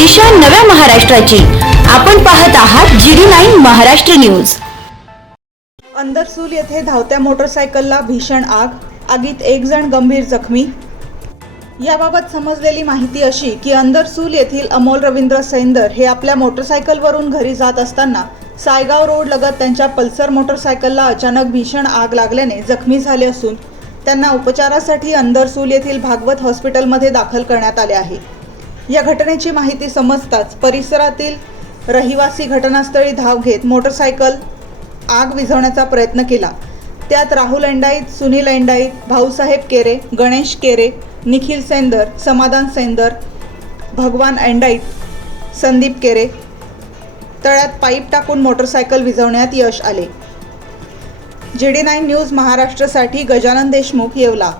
दिशा नव्या महाराष्ट्राची। आपण पाहत आहात GD9 महाराष्ट्र न्यूज। अंदरसूल येथे धावत्या मोटरसायकलला भीषण आग, आगीत एक जण गंभीर जखमी। याबाबत समजलेली माहिती अशी की अंदरसूल येथील अमोल रवींद्र सैंदर हे आपल्या मोटरसायकलवरून घरी जात असताना सायगाव रोड लगत त्यांच्या पल्सर मोटरसायकलला अचानक भीषण आग लागल्याने जखमी झाले असून त्यांना उपचारासाठी अंदरसूल येथील भागवत हॉस्पिटलमध्ये दाखल करण्यात आले आहे। या घटनेची माहिती समजताच परिसरातील रहिवासी घटनास्थळी धाव घेत मोटरसायकल आग विझवण्याचा प्रयत्न केला। त्यात राहुल एंडाईत, सुनील एंडाईत, भाऊसाहेब केरे, गणेश केरे, निखिल सेंदर, समाधान सेंदर, भगवान एंडाईत, संदीप केरे तळ्यात पाईप टाकून मोटरसायकल विझवण्यात यश आले। GD9 न्यूज महाराष्ट्रासाठी गजानन देशमुख, येवला।